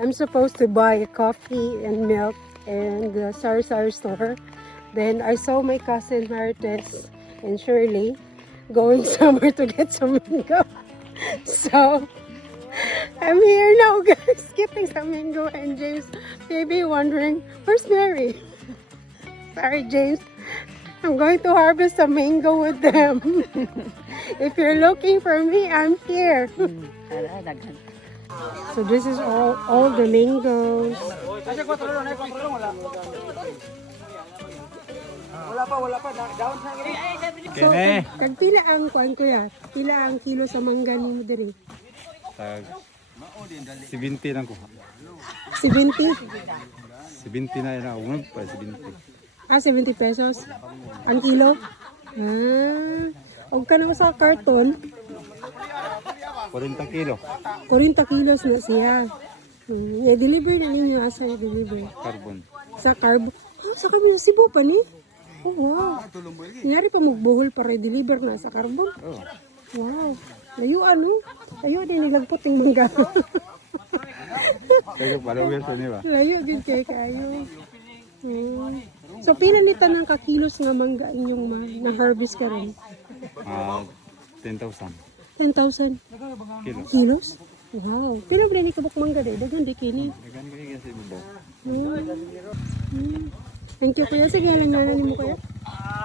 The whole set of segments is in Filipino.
I'm supposed to buy coffee and milk in the Sari store. Then I saw my cousin Marites and Shirley going somewhere to get some mango. So I'm here now, guys, getting some mango, and James may be wondering, where's Mary? Sorry, James. I'm going to harvest some mango with them. If you're looking for me, I'm here. So this is all the mangoes. So, kag pila ang kuan ko ya? Pila ang kilo sa mangga nimo diri? Tag 70 lang ko. 70? 70 na ina unod pa 70. Ah, 70 pesos ang kilo? Ah, og kanang sa karton, 40 kilo. 40 kilos na siya. I-deliver na ninyo asa i-deliver. Carbon. Sa carb. Ah, sa carb Cebu pa ni? Oh, wow. Nangyari pa magbuhol para i-deliver na sa carbon. Oh. Wow. Layo ano? Layo din nilagpot ng mangga. Kaya follower sa niya ba? Layo din kay kayo. So pila ni tanang ka kilos nga mangga inyong na-harvest ka rin? 10,000 10,000 kilos. kilos? Wow. Pila ba ni kabuk mangga day? Daghan di kini. Dagan ko kasi ibabaw. Thank you kuya. Sige, alam na mo kuya.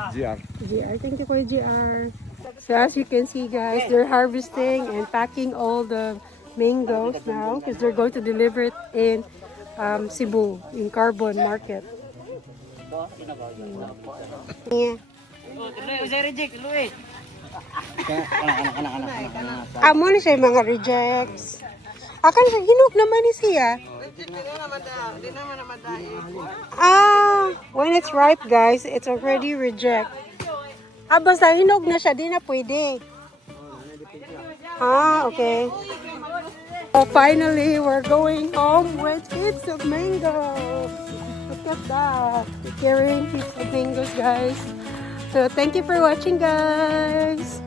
GR. GR. Thank you kuya GR. So as you can see guys, they're harvesting and packing all the mangoes now because they're going to deliver it in Cebu, in Carbon Market. Yeah. Amo na siya yung mga rejects. Akan siya, hinug naman ni siya. Ah, when it's ripe guys, it's already reject. Ah, basta hinog na siya, di na pwede. Ah, okay. So finally, we're going home with heaps of mangoes. Look at that. We're carrying heaps of mangoes, guys. So thank you for watching, guys.